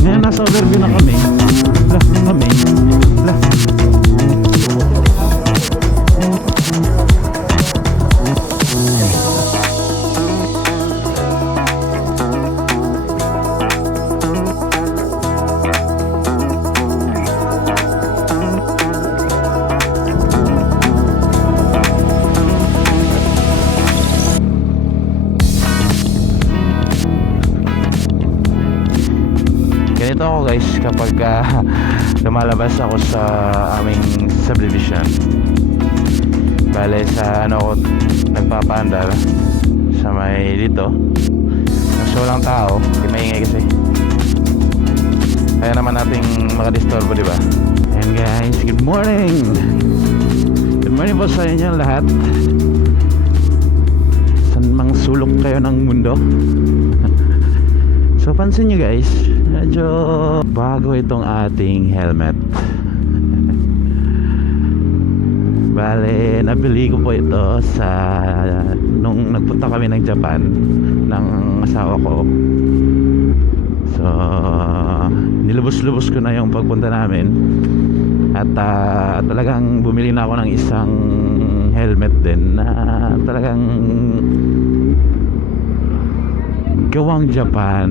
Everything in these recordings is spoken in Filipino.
Ngayon nasa overview na kami. Kami. Lah. Ganito ako guys kapag lumalabas ako sa aming subdivision. Bale sa ano ako nagpapaandar sa may dito. Mas walang tao, hindi maingay kasi. Kaya naman nating makadisturbo, diba? And guys, good morning! Good morning po sa inyo lahat. San mang sulok kayo ng mundo. So pansin nyo guys, medyo bago itong ating helmet. Bale, nabili ko po ito sa nung nagpunta kami ng Japan ng asawa ko. So nilubos-lubos ko na yung pagpunta namin. At talagang bumili na ako ng isang helmet din na talagang gawang Japan.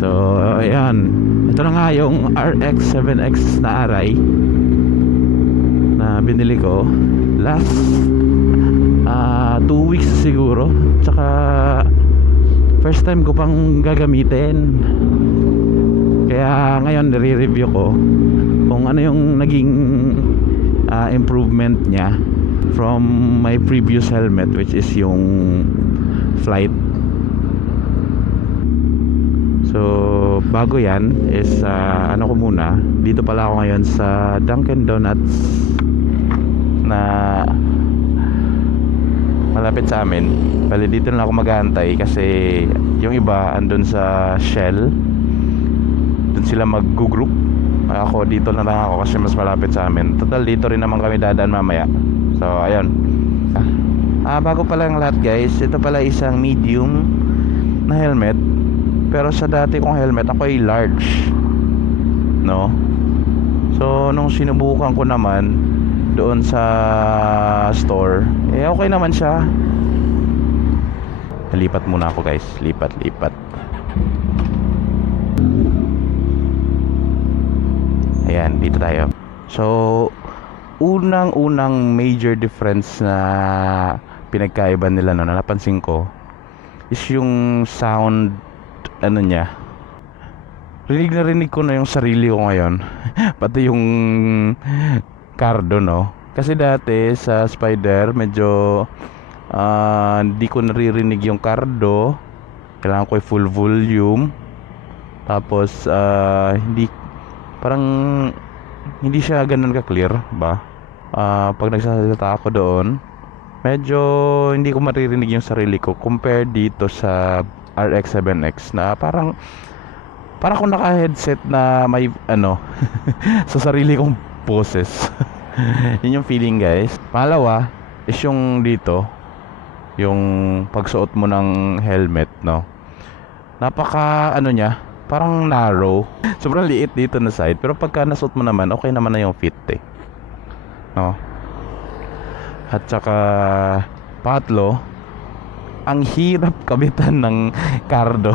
So ayan, ito na nga yung RX-7X na aray na binili ko last 2 weeks siguro. Tsaka first time ko pang gagamitin. Kaya ngayon nire-review ko kung ano yung naging improvement niya from my previous helmet, which is yung flight. So bago yan is ano ko muna, dito pala ako ngayon sa Dunkin Donuts na malapit sa amin. Bali dito na ako mag-aantay kasi yung iba andun sa Shell, dun sila mag-group. Ako dito na lang ako kasi mas malapit sa amin. Total dito rin naman kami dadaan mamaya. So ayun, bago pala ang lahat guys, ito pala isang medium na helmet. Pero sa dati kong helmet ako ay large, no? So nung sinubukan ko naman doon sa store, okay naman siya. Lipat muna ako guys, lipat. Ayan, dito tayo. So unang major difference na pinagkaiba nila na napansin ko is yung sound. Ano niya, rinig ko na yung sarili ko ngayon. Pati yung cardo, no? Kasi dati sa Spider medyo hindi ko naririnig yung cardo. Kailangan ko full volume. Tapos parang hindi siya ganun ka clear ba? Pag nagsasalita ako doon, medyo hindi ko maririnig yung sarili ko compared dito sa RX-7X na parang kung naka-headset na may ano sa sarili kong poses. Yun yung feeling guys. Pangalawa is yung dito, yung pagsuot mo ng helmet, no? Napaka ano niya, parang narrow. Sobrang liit dito na side, pero pagka nasuot mo naman, okay naman na yung fit no? At saka patlo, ang hirap kabitan ng cardo.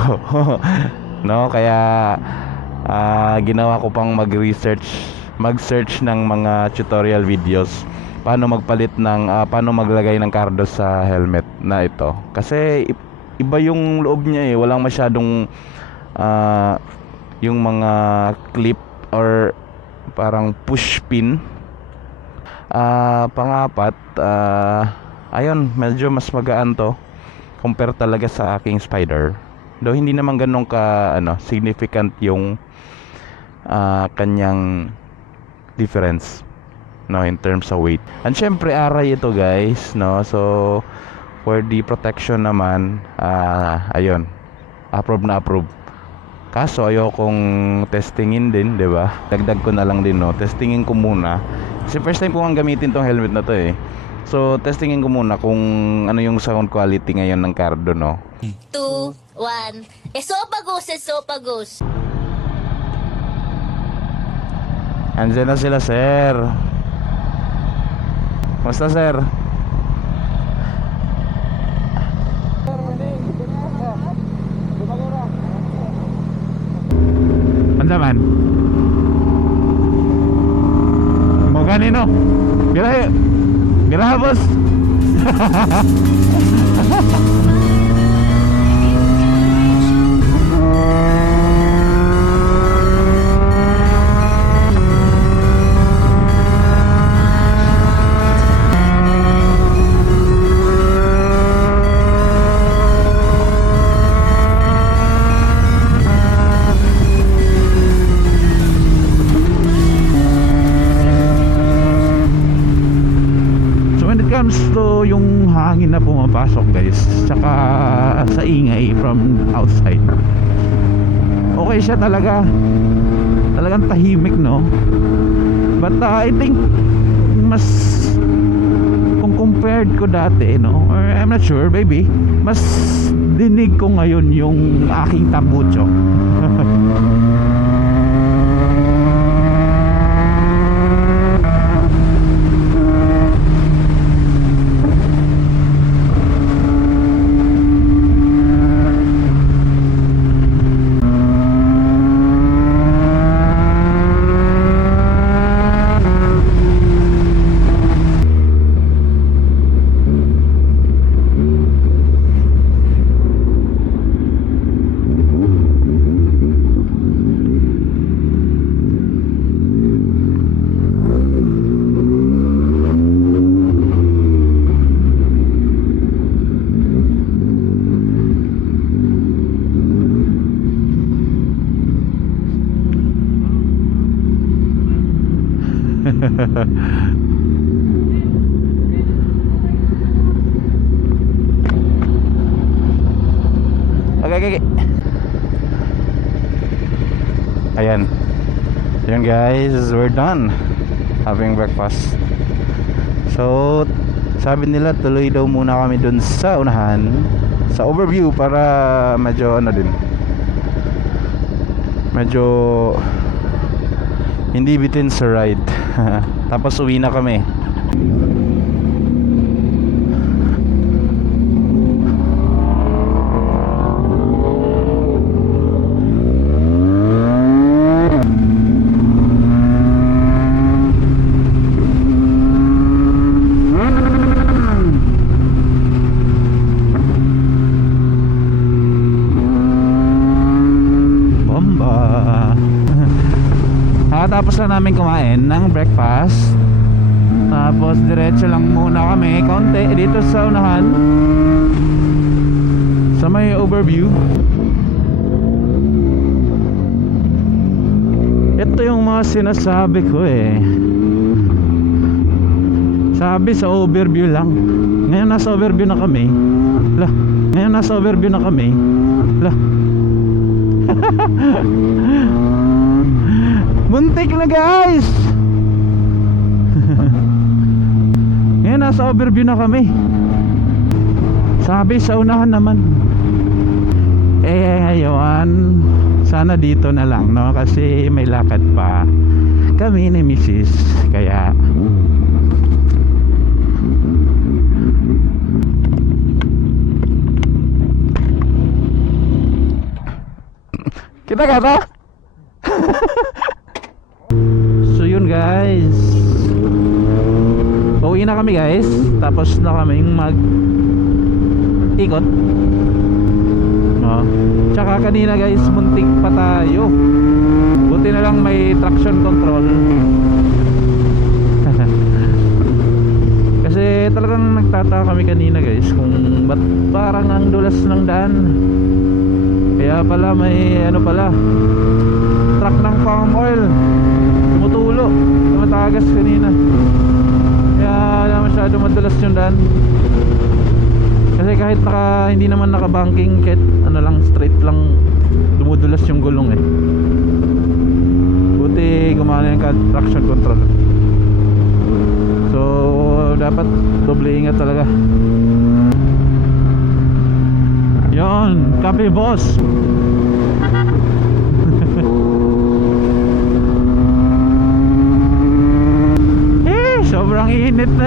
No, kaya ginawa ko pang mag-search ng mga tutorial videos paano magpalit ng paano maglagay ng cardo sa helmet na ito. Kasi iba yung loob niya walang masyadong yung mga clip or parang push pin. Pangapat, ayun, medyo mas magaan to compare talaga sa aking Spider. Though hindi naman ganun ka significant yung kanyang difference, no, in terms of weight. And syempre aray ito guys, no. So for the protection naman, ayun, approve. Kaso ayokong testingin din, 'di ba? Dagdag ko na lang din, no. Testingin ko muna. Kasi first time ko ang gamitin tong helmet na to So testingin ko muna kung ano yung sound quality ngayon ng cardo, no. 2, 1. Esophagus. Andiyan na sila, sir. Basta, sir. Andaman. Mau kanino? Birahe. Birahe, boss. Comes to yung hangin na pumapasok, guys, tsaka sa ingay from outside, okay siya talaga, talagang tahimik, no? But I think mas, kung compared ko dati, no, or I'm not sure, maybe mas dinig ko ngayon yung aking tambucho. Okay. Ayan. Yun, guys, we're done having breakfast. So, sabi nila tuloy daw muna kami dun sa unahan, sa overview, para medyo ano din, medyo hindi bitin sa ride. Tapos uwi na kami. Tapos na namin kumain ng breakfast. Tapos diretso lang muna kami konti dito sa unahan, sa may overview. Ito yung mga sinasabi ko eh. Sabi sa overview lang. Ngayon nasa overview na kami. Ngayon nasa overview na kami. Muntik na, guys. Ngayon nasa overview na kami. Sabi sa unahan naman. Ngayon sana dito na lang, no? Kasi may lakad pa kami ni Mrs. Kaya kita kata. So yun, guys, pauwi na kami, guys. Tapos na kaming mag ikot, no? Tsaka kanina, guys, muntik pa tayo. Buti na lang may traction control. Kasi talagang nagtataka kami kanina, guys, kung ba't parang ang dulas ng daan. Kaya pala may ano pala, truck ng palm oil tumutulo, tumatagas kanina. Kaya masyado madulas yung daan. Kasi kahit hindi naman naka-banking, kahit ano lang, straight lang, dumudulas yung gulong eh. Buti gumana yung traction control. So dapat doble ingat talaga. Yon, kape boss.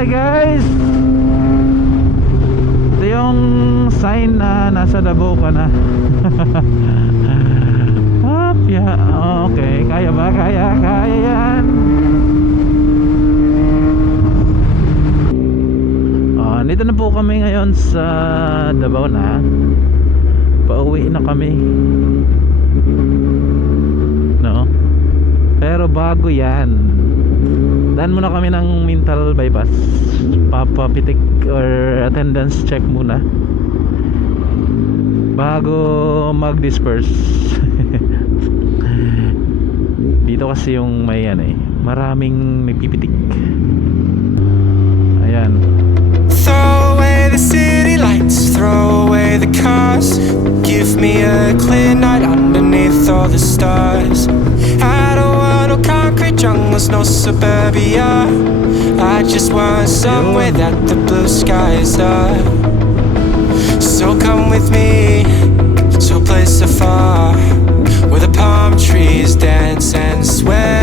na guys. Ito yung sign na nasa Davao ka na. Yeah, okay, kaya ba? Kaya yan. Dito na po kami ngayon sa Davao na. Pauwi na kami. No? Pero bago yan, daan muna kami ng mental bypass. Papapitik or attendance check muna bago mag-disperse. Dito kasi yung may maraming nagpipitik. Ayan. Throw away the city lights, throw away the cars. Give me a clear night underneath all the stars. I don't want no concrete jungles, no suburbia. I just want somewhere that the blue skies are. So come with me to a place afar, where the palm trees dance and sway.